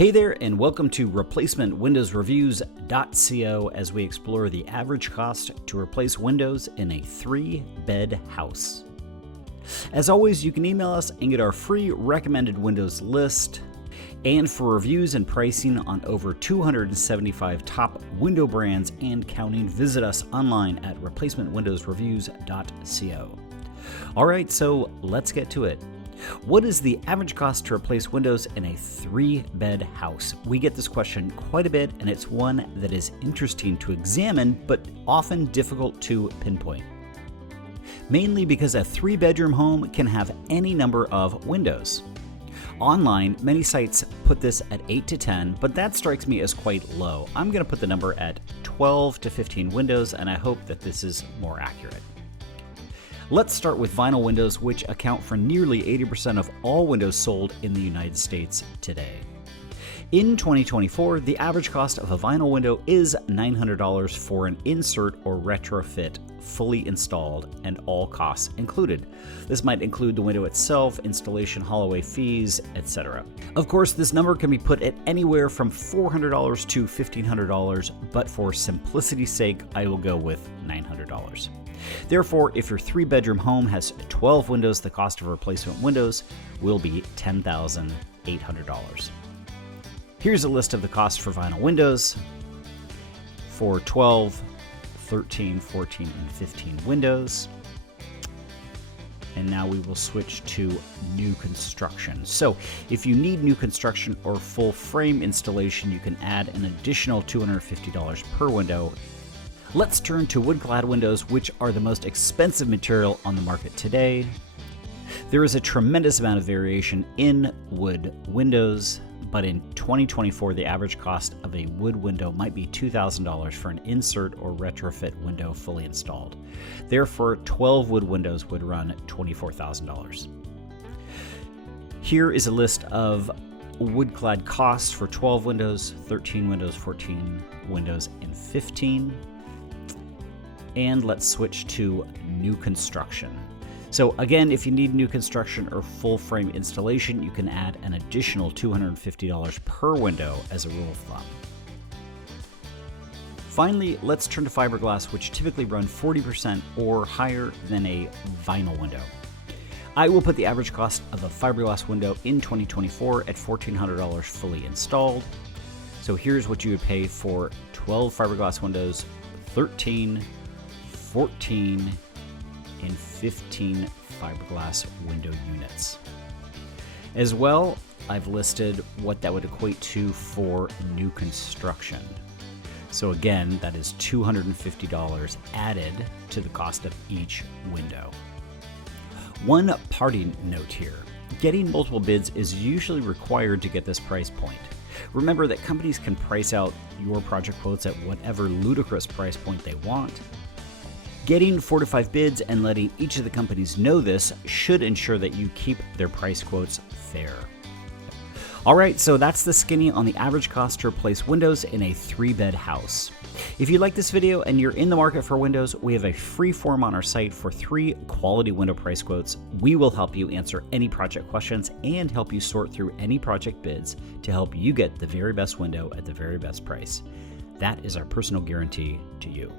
Hey there, and welcome to replacement-windows-reviews.co as we explore the average cost to replace windows in a 3-bed house. As always, you can email us and get our free recommended windows list. And for reviews and pricing on over 275 top window brands and counting, visit us online at replacement-windows-reviews.co. All right, so let's get to it. What is the average cost to replace windows in a 3-bed house? We get this question quite a bit, and it's one that is interesting to examine, but often difficult to pinpoint. Mainly because a 3-bedroom home can have any number of windows. Online, many sites put this at 8 to 10, but that strikes me as quite low. I'm going to put the number at 12 to 15 windows, and I hope that this is more accurate. Let's start with vinyl windows, which account for nearly 80% of all windows sold in the United States today. In 2024, the average cost of a vinyl window is $900 for an insert or retrofit, fully installed, and all costs included. This might include the window itself, installation, haul-away fees, etc. Of course, this number can be put at anywhere from $400 to $1,500, but for simplicity's sake, I will go with $900. Therefore, if your 3-bedroom home has 12 windows, the cost of replacement windows will be $10,800. Here's a list of the costs for vinyl windows for 12, 13, 14, and 15 windows. And now we will switch to new construction. So if you need new construction or full frame installation, you can add an additional $250 per window. Let's turn to wood-clad windows, which are the most expensive material on the market today. There is a tremendous amount of variation in wood windows, but in 2024, the average cost of a wood window might be $2,000 for an insert or retrofit window fully installed. Therefore, 12 wood windows would run $24,000. Here is a list of wood-clad costs for 12 windows, 13 windows, 14 windows, and 15. And let's switch to new construction. So again, if you need new construction or full frame installation, you can add an additional $250 per window as a rule of thumb. Finally, let's turn to fiberglass, which typically run 40% or higher than a vinyl window. I will put the average cost of a fiberglass window in 2024 at $1,400 fully installed. So here's what you would pay for 12 fiberglass windows, 13, 14, and 15 fiberglass window units. As well, I've listed what that would equate to for new construction. So again, that is $250 added to the cost of each window. One parting note here. Getting multiple bids is usually required to get this price point. Remember that companies can price out your project quotes at whatever ludicrous price point they want. Getting 4 to 5 bids and letting each of the companies know this should ensure that you keep their price quotes fair. All right, so that's the skinny on the average cost to replace windows in a 3-bed house. If you like this video and you're in the market for windows, we have a free form on our site for 3 quality window price quotes. We will help you answer any project questions and help you sort through any project bids to help you get the very best window at the very best price. That is our personal guarantee to you.